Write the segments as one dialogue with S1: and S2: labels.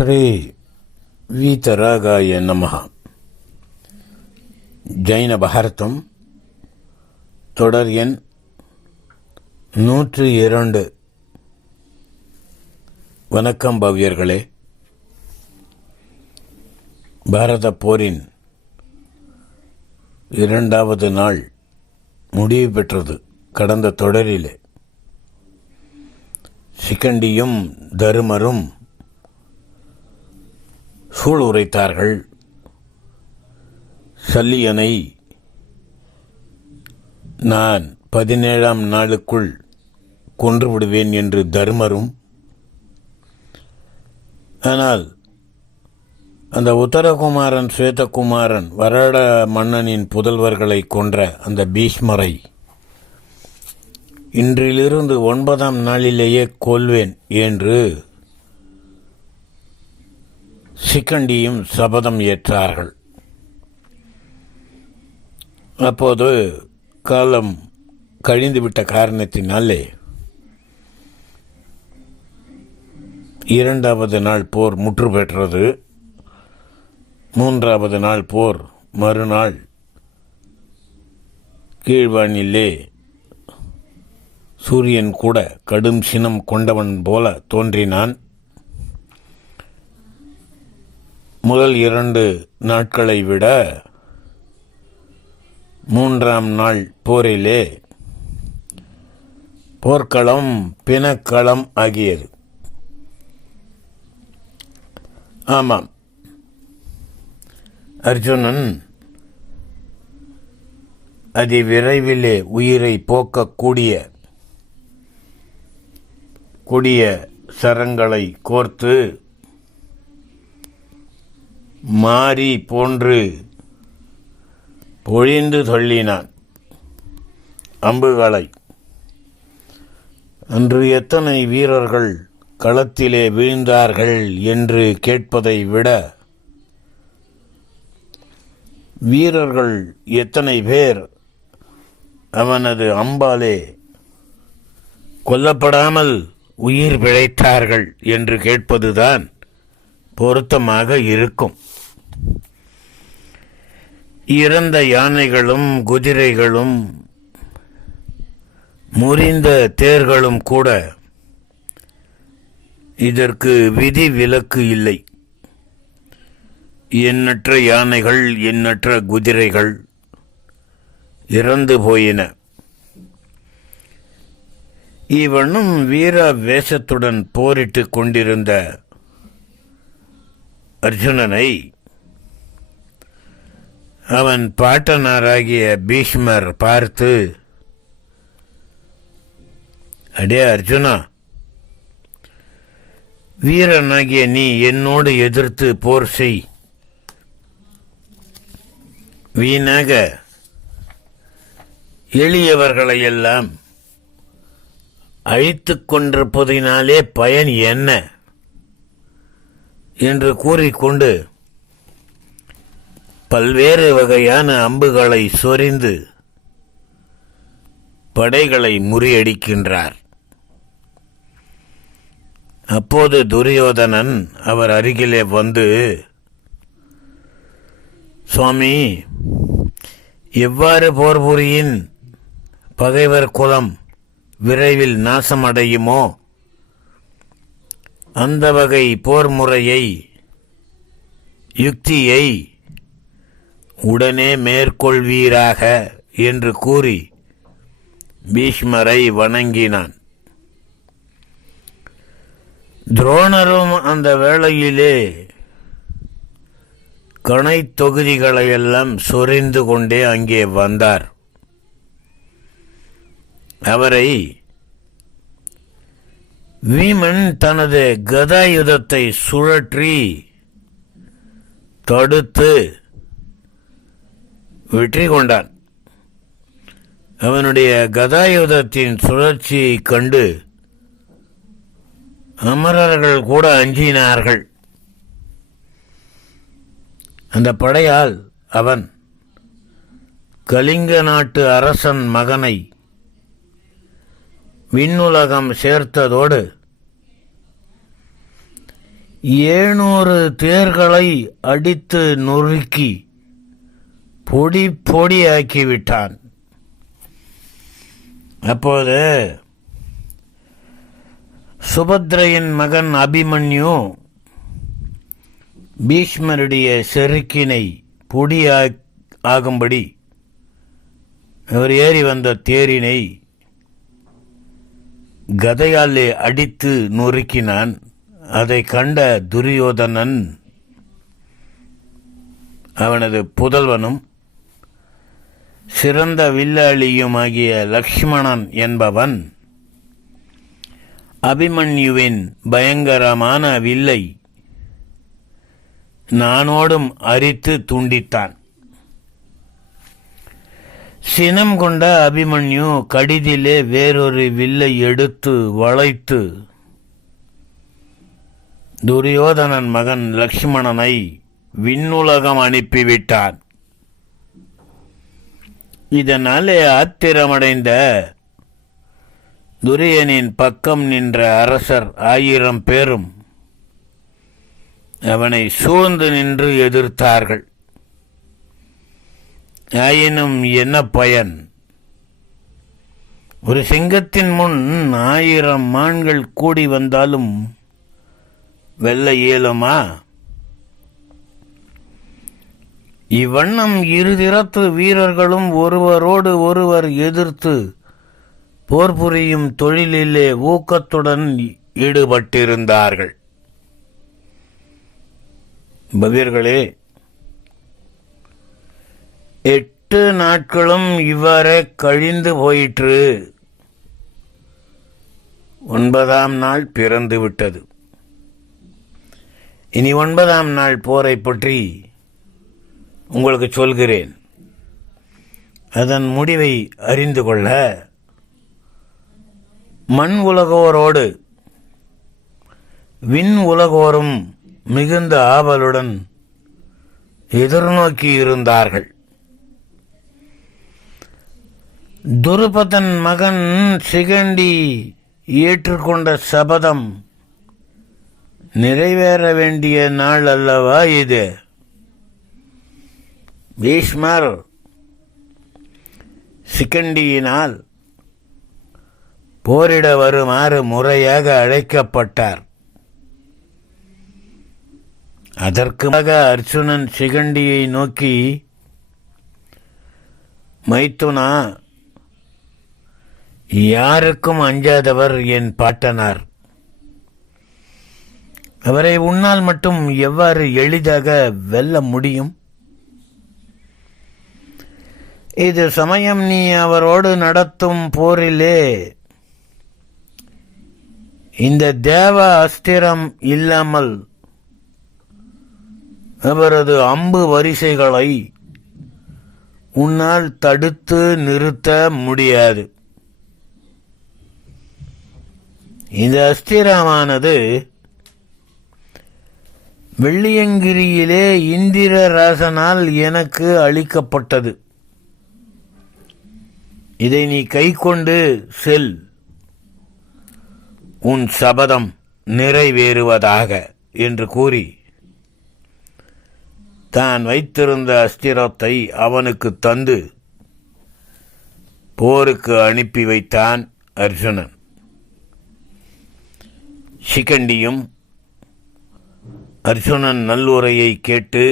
S1: ஸ்ரீ வீதராகாய நம ஜைன பாரதம் தொடர் எண் நூற்று இரண்டு வணக்கம் பவ்யர்களே பாரத போரின் இரண்டாவது நாள் முடிவு பெற்றது கடந்த தொடரிலே சிக்கண்டியும் தருமரும் சூழ் உரைத்தார்கள். சல்லியனை நான் பதினேழாம் நாளுக்குள் கொன்று விடுவேன் என்று தருமரும். ஆனால் அந்த உத்தரகுமாரன் சுவேதகுமாரன் வராட மன்னனின் புதல்வர்களை கொன்ற அந்த பீஷ்மரை இன்றிலிருந்து ஒன்பதாம் நாளிலேயே கொல்வேன் என்று சிக்கண்டியும் சபதம் ஏற்றார்கள். அப்போது காலம் கழிந்துவிட்ட காரணத்தினாலே இரண்டாவது நாள் போர் முற்று பெற்றது. மூன்றாவது நாள் போர் மறுநாள் கீழ்வானிலே சூரியன் கூட கடும் சினம் கொண்டவன் போல தோன்றினான். முதல் இரண்டு நாட்களை விட மூன்றாம் நாள் போரிலே போர்க்களம் பிணக்களம் ஆகியது. ஆமாம். அர்ஜுனன் அதி விரைவிலே உயிரை போக்கக்கூடிய கொடிய சரங்களை கோர்த்து மாறி போன்று பொழிந்து தள்ளினான். அம்புகளை. அன்று எத்தனை வீரர்கள் களத்திலே வீழ்ந்தார்கள் என்று கேட்பதை விட வீரர்கள் எத்தனை பேர் அவனது அம்பாலே கொல்லப்படாமல் உயிர் பிழைத்தார்கள் என்று கேட்பதுதான் பொருத்தமாக இருக்கும். இறந்த யானைகளும் குதிரைகளும் முறிந்த தேர்களும் கூட இதற்கு விதி விலக்கு இல்லை. எண்ணற்ற யானைகள் எண்ணற்ற குதிரைகள் இறந்து போயின. இவனும் வீர வேஷத்துடன் போரிட்டுக் கொண்டிருந்த அர்ஜுனனை அவன் பாட்டனாராகிய பீஷ்மர் பார்த்து அடே அர்ஜுனா வீரனாகிய நீ என்னோடு எதிர்த்து போர் செய். வீணாக எளியவர்களையெல்லாம் அழித்து கொண்டிருப்பதினாலே பயன் என்ன? என்று கூறிக்கொண்டு பல்வேறு வகையான அம்புகளை சொரிந்து படைகளை முறியடிக்கின்றார். அப்போது துரியோதனன் அவர் அருகிலே வந்து சுவாமி எவ்வாறு போர் புரியின் பகைவர் குலம் விரைவில் நாசமடையுமோ அந்த வகை போர் முறையை யுக்தியை உடனே மேற்கொள்வீராக என்று கூறி பீஷ்மரை வணங்கினான். துரோணரும் அந்த வேளையிலே கணை தொகுதிகளையெல்லாம் சொரிந்து கொண்டே அங்கே வந்தார். அவரை வீமன் தனது கதாயுதத்தை சுழற்றி தடுத்து வெற்றி கொண்டான் அவனுடைய கதாயுதத்தின் சுழற்சியை கண்டு அமரர்கள் கூட அஞ்சினார்கள். அந்த படையால் அவன் கலிங்க நாட்டு அரசன் மகனை விண்ணுலகம் சேர்த்ததோடு ஏழூறு தேர்களை அடித்து நொறுக்கி பொடி பொடியாக்கி விட்டான் அப்போது சுபத்ரையின் மகன் அபிமன்யு பீஷ்மருடைய செருக்கினை பொடியா ஆகும்படி அவர் ஏறி வந்த தேரினை கதையாலே அடித்து நொறுக்கினான். அதை கண்ட துரியோதனன் அவனது புதல்வனும் சிறந்த வில்லாளியுமாகிய லக்ஷ்மணன் என்பவன் அபிமன்யுவின் பயங்கரமான வில்லை நானோடும் அரித்து துண்டித்தான். சினம் கொண்ட அபிமன்யு கடிதிலே வேறொரு வில்லை எடுத்து வளைத்து துரியோதனன் மகன் லக்ஷ்மணனை விண்ணுலகம் அனுப்பிவிட்டான். இதனாலே ஆத்திரமடைந்த துரியனின் பக்கம் நின்ற அரசர் ஆயிரம் பேரும் அவனை சூழ்ந்து நின்று எதிர்த்தார்கள். ஆயினும் என்ன பயன்? ஒரு சிங்கத்தின் முன் ஆயிரம் மான்கள் கூடி வந்தாலும் வெல்ல இயலுமா இவ்வண்ணம் இருதிறத்து வீரர்களும் ஒருவரோடு ஒருவர் எதிர்த்து போர் புரியும் தொழிலிலே ஊக்கத்துடன் ஈடுபட்டிருந்தார்கள். பவீர்களே எட்டு நாட்களும் இவ்வாறே கழிந்து போயிற்று. ஒன்பதாம் நாள் பிறந்து விட்டது இனி ஒன்பதாம் நாள் போரை பற்றி உங்களுக்கு சொல்கிறேன். அதன் முடிவை அறிந்து கொள்ள மண் உலகோரோடு விண் உலகோரும் மிகுந்த ஆவலுடன் எதிர்நோக்கி இருந்தார்கள். துருபதன் மகன் சிகண்டி ஏற்றுக்கொண்ட சபதம் நிறைவேற வேண்டிய நாள் அல்லவா இது? பீஷ்மர் சிகண்டியினால் போரிட வருமாறு முறையாக அழைக்கப்பட்டார். அதற்காக அர்ஜுனன் சிகண்டியை நோக்கி மைத்துனா யாருக்கும் அஞ்சாதவர் என் பாட்டனார். அவரை உன்னால் மட்டும் எவ்வாறு எளிதாக வெல்ல முடியும்? இது சமயம் நீ அவரோடு நடத்தும் போரிலே இந்த தேவ அஸ்திரம் இல்லாமல் அவரது அம்பு வரிசைகளை உன்னால் தடுத்து நிறுத்த முடியாது. இந்த அஸ்திரமானது வெள்ளியங்கிரியிலே இந்திரராசனால் எனக்கு அளிக்கப்பட்டது. இதை நீ கைக்கொண்டு செல். உன் சபதம் நிறைவேறுவதாக என்று கூறி தான் வைத்திருந்த அஸ்திரத்தை அவனுக்கு தந்து போருக்கு அனுப்பி வைத்தான் அர்ஜுனன். சிகண்டியும் அர்ஜுனன் நல்லுரையை கேட்டு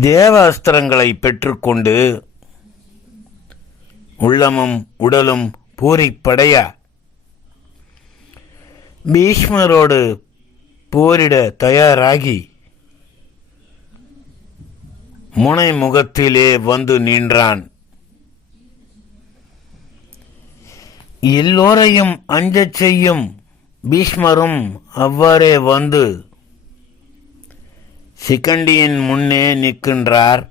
S1: தேவ அஸ்திரங்களை பெற்றுக்கொண்டு உள்ளமும் உடலும் பூரிப்படைய பீஷ்மரோடு போரிட தயாராகி முனை முகத்திலே வந்து நின்றான். எல்லோரையும் அஞ்சச் செய்யும் பீஷ்மரும் அவ்வாறே வந்து சிக்கண்டியின் முன்னே நிற்கின்றார்.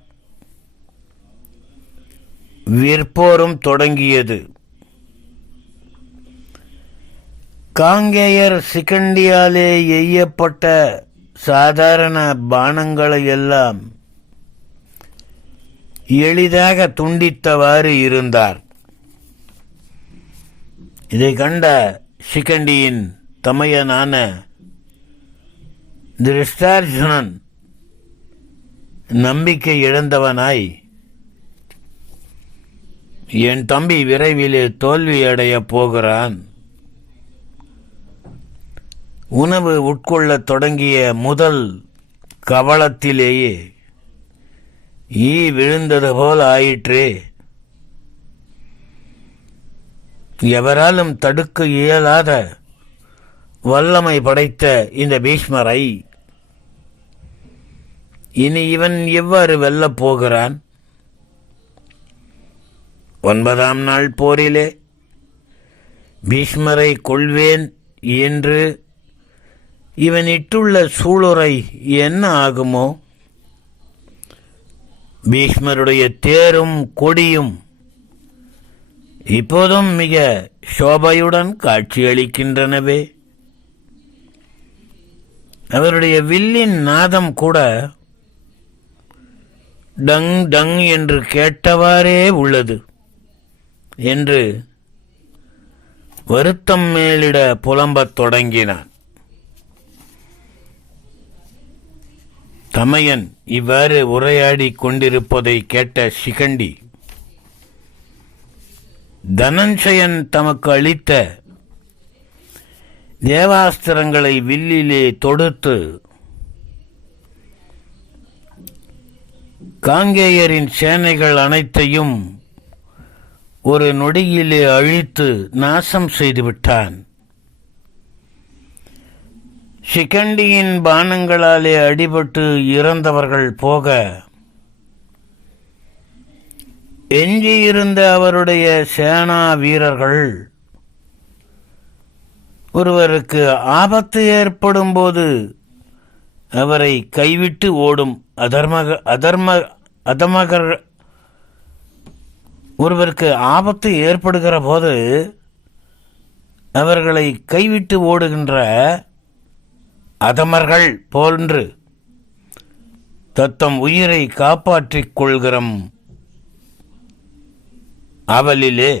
S1: விற்போரும் தொடங்கியது. காங்கேயர் சிகண்டியாலே எய்யப்பட்ட சாதாரண பானங்களை எல்லாம் எளிதாக துண்டித்தவாறு இருந்தார். இதை கண்ட சிகண்டியின் தமையனான திருஷ்டார்ஜுனன் நம்பிக்கை இழந்தவனாய் என் தம்பி விரைவிலே தோல்வியடையப் போகிறான். உணவு உட்கொள்ளத் தொடங்கிய முதல் கவளத்திலேயே ஈ விழுந்தது போல் ஆயிற்றே. எவராலும் தடுக்க இயலாத வல்லமை படைத்த இந்த பீஷ்மரை இனி இவன் எவ்வாறு வெல்லப் போகிறான்? ஒன்பதாம் நாள் போரிலே பீஷ்மரை கொள்வேன் என்று இவன் இட்டுள்ள சூளுரை என்ன ஆகுமோ? பீஷ்மருடைய தேரும் கொடியும் இப்போதும் மிக சோபையுடன் காட்சியளிக்கின்றனவே. அவருடைய வில்லின் நாதம் கூட டங் டங் என்று கேட்டவாறே உள்ளது. என்று வருத்தம் மேலிட புலம்பத் தொடங்கினான் தமையன் இவ்வாறு உரையாடிக் கொண்டிருப்பதை கேட்ட சிகண்டி தனஞ்சயன் தமக்கு அளித்த தேவாஸ்திரங்களை வில்லிலே தொடுத்து காங்கேயரின் சேனைகள் அனைத்தையும் ஒரு நொடியிலே அழித்து நாசம் செய்துவிட்டான். சிகண்டியின் பானங்களாலே அடிபட்டு இறந்தவர்கள் போக எஞ்சியிருந்த அவருடைய சேனா வீரர்கள் ஒருவருக்கு ஆபத்து ஏற்படும் போது அவரை கைவிட்டு ஓடும் அதர்மக அதர்ம அதமகர் ஒருவருக்கு ஆபத்து ஏற்படுகிற போது அவர்களை கைவிட்டு ஓடுகின்ற அதமர்கள் போன்று தத்தம் உயிரை காப்பாற்றிக் கொள்கிறோம். அவலிலே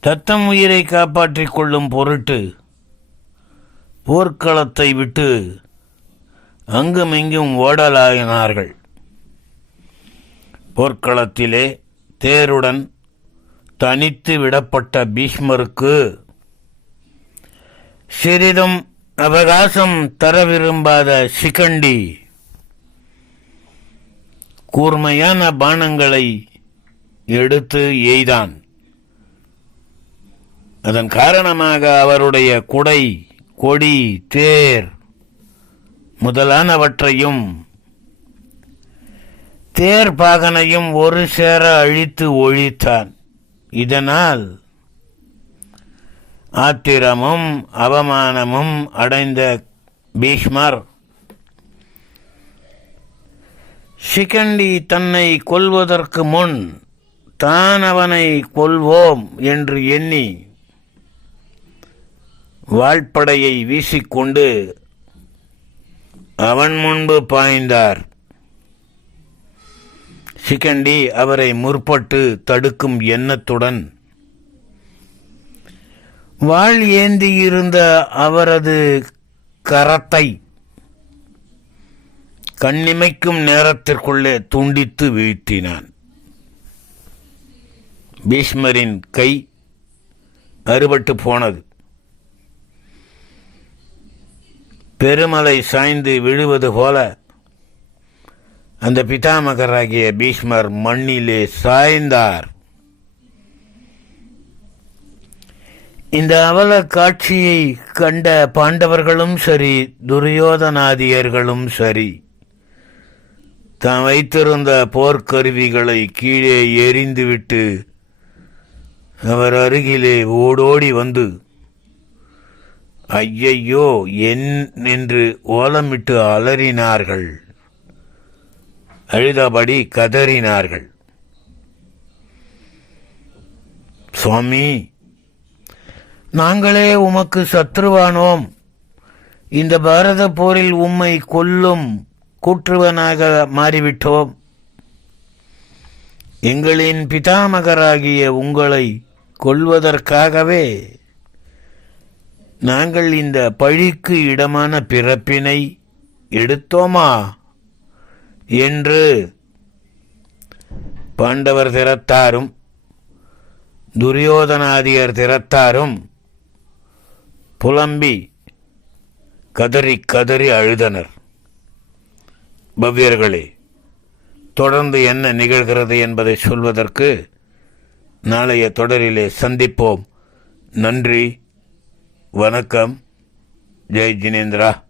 S1: தத்தம் உயிரை காப்பாற்றிக் கொள்ளும் பொருட்டு போர்க்களத்தை விட்டு அங்குமிங்கும் ஓடலாயினார்கள். போர்க்களத்திலே தேருடன் தனித்து விடப்பட்ட பீஷ்மருக்கு சிறிதும் அவகாசம் தர விரும்பாத சிகண்டி கூர்மையான பானங்களை எடுத்து எய்தான். அதன் காரணமாக அவருடைய குடை கொடி தேர் முதலானவற்றையும் தேர் பாகனையும் ஒரு சேர அழித்து ஒழித்தான். இதனால் ஆத்திரமும் அவமானமும் அடைந்த பீஷ்மர் சிகண்டி தன்னை கொல்வதற்கு முன் தான் அவனை கொல்வோம் என்று எண்ணி வாழ்படையை வீசிக்கொண்டு அவன் முன்பு பாய்ந்தார். சிகண்டி அவரை முற்பட்டு தடுக்கும் எண்ணத்துடன் வாழ் ஏந்தியிருந்த அவரது கரத்தை கண்ணிமைக்கும் நேரத்திற்குள்ளே துண்டித்து வீழ்த்தினான். பீஷ்மரின் கை அறுபட்டு போனது. பெருமலை சாய்ந்து விழுவது போல அந்த பிதாமகராகிய பீஷ்மர் மண்ணிலே சாய்ந்தார். இந்த அவல காட்சியை கண்ட பாண்டவர்களும் சரி துரியோதனாதியர்களும் சரி தாம் வைத்திருந்த போர்க்கருவிகளை கீழே எறிந்துவிட்டு அவர் அருகிலே ஓடோடி வந்து ஐயையோ என் என்று ஓலமிட்டு அலறினார்கள். அழுதபடி கதறினார்கள். சுவாமி நாங்களே உமக்கு சத்ருவானோம். இந்த பாரத போரில் உம்மை கொல்லும் கூற்றுவனாக மாறிவிட்டோம். எங்களின் பிதாமகராகிய உங்களை கொல்வதற்காகவே நாங்கள் இந்த பழிக்கு இடமான பிறப்பினை எடுத்தோமா? என்று பாண்டவர் திறத்தாரும் துரியோதனாதியர் திறத்தாரும் புலம்பி கதறி கதறி அழுதனர். பவ்யர்களே தொடர்ந்து என்ன நிகழ்கிறது என்பதை சொல்வதற்கு நாளைய தொடரிலே சந்திப்போம். நன்றி வணக்கம். ஜெய் ஜினேந்திரா.